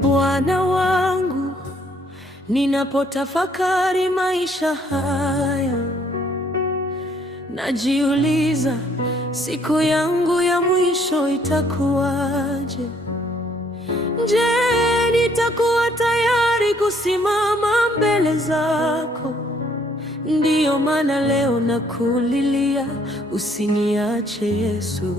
Bwana wangu, ninapotafakari maisha haya, najiuliza siku yangu ya mwisho itakuwaje? Je, nitakuwa tayari kusimama mbele zako? Ndiyo maana leo nakulilia, usiniache Yesu.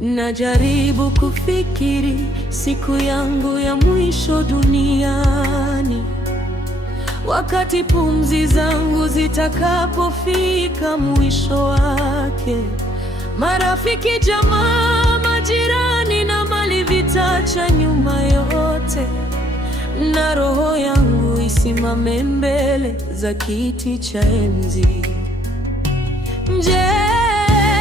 Najaribu kufikiri siku yangu ya mwisho duniani, wakati pumzi zangu zitakapofika mwisho wake. Marafiki, jamaa, majirani na mali vitacha nyuma yote, na roho yangu isimame mbele za kiti cha enzi. Je,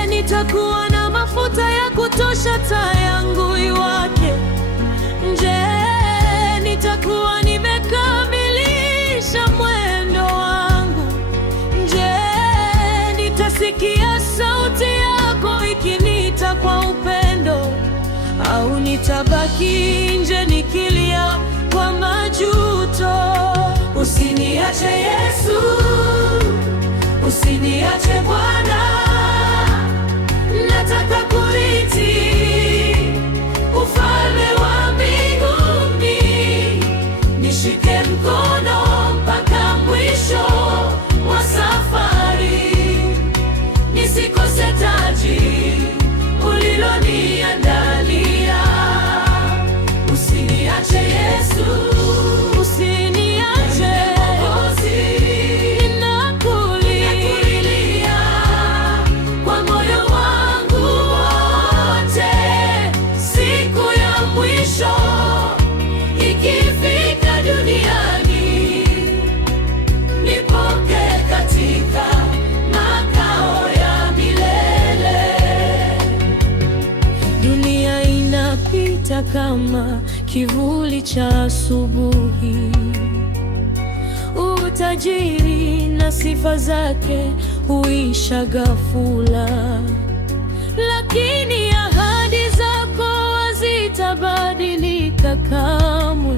nitakuwa na mafuta ya kutosha taa yangu iwake? Je, nitakuwa nimekamilisha mwendo wangu? Je, nitasikia sauti yako ikiniita kwa upendo, au nitabaki nje nikilia kwa majuto? Usiniache Yesu, usiniache Bwana, nataka kurithi ufalme wa mbinguni. Nishike mkono mpaka mwisho wa safari, nisikose taji uliloniandalia. Usiniache Yesu, usiniache Mwokozi, ninakulilia kwa moyo wangu wote. Siku ya mwisho ikifika duniani, nipokee katika makao ya milele. Dunia inapita kama kivuli cha asubuhi, utajiri na sifa zake huisha ghafula, lakini ahadi zako hazitabadilika kamwe.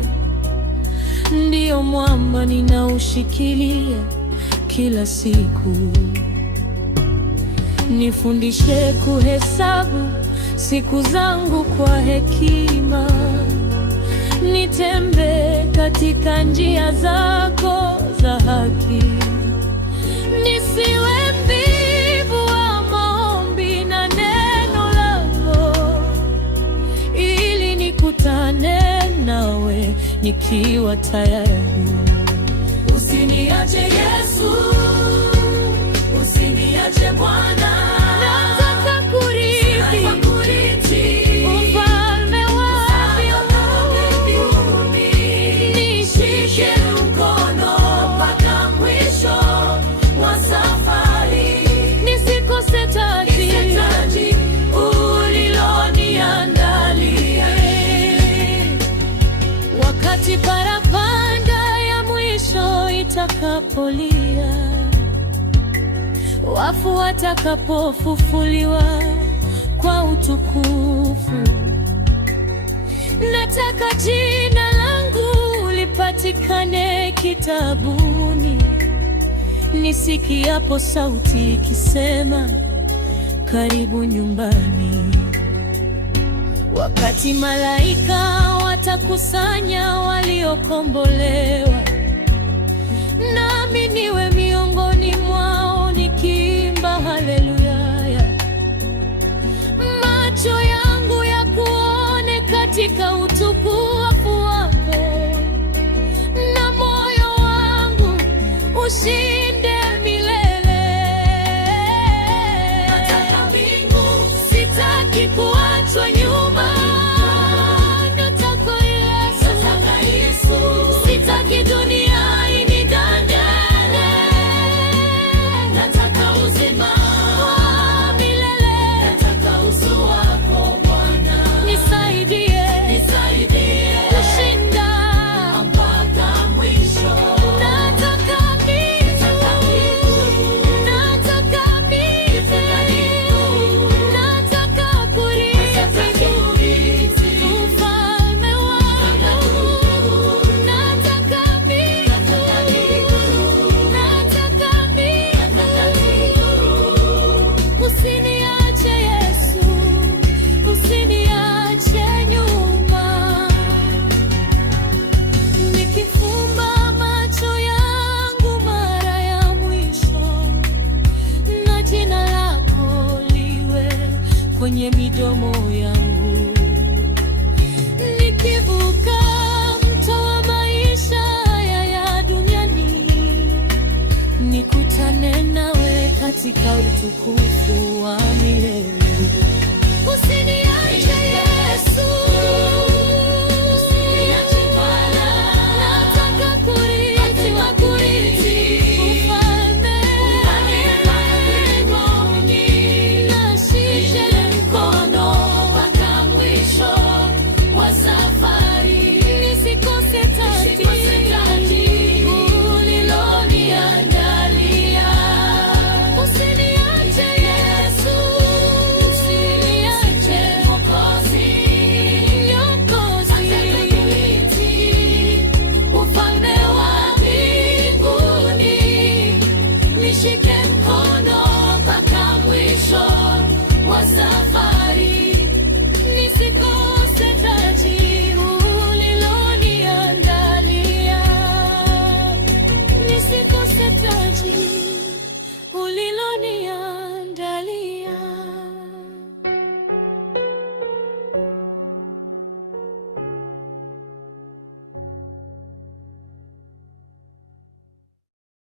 Ndiyo mwamba ninaushikilia kila siku. Nifundishe kuhesabu siku zangu kwa hekima, nitembee katika njia zako za haki. Nisiwe mvivu wa maombi na neno lako, ili nikutane nawe nikiwa tayari. Usiniache Yesu, usiniache Bwana, nataka kurithi ufalme wa mbinguni. Nishike mkono mpaka mwisho wa safari, nisikose taji uliloniandalia. Wakati parapanda ya mwisho itakapolia, wafu watakapofufuliwa kwa utukufu, nataka jina langu lipatikane kitabuni, nisikiapo sauti ikisema, karibu nyumbani. Wakati malaika watakusanya waliokombolewa, nami niwe miongoni mwao nikiimba haleluya. Macho yangu ya kuone katika utukufu wako, na moyo wangu ushinde milele. Nataka mbingu, sitaki kuachwa nyuma. Nataka Yesu, sitaki dunia inigande. kwenye midomo yangu. Nikivuka mto wa maisha haya ya duniani, nikutane nawe katika utukufu.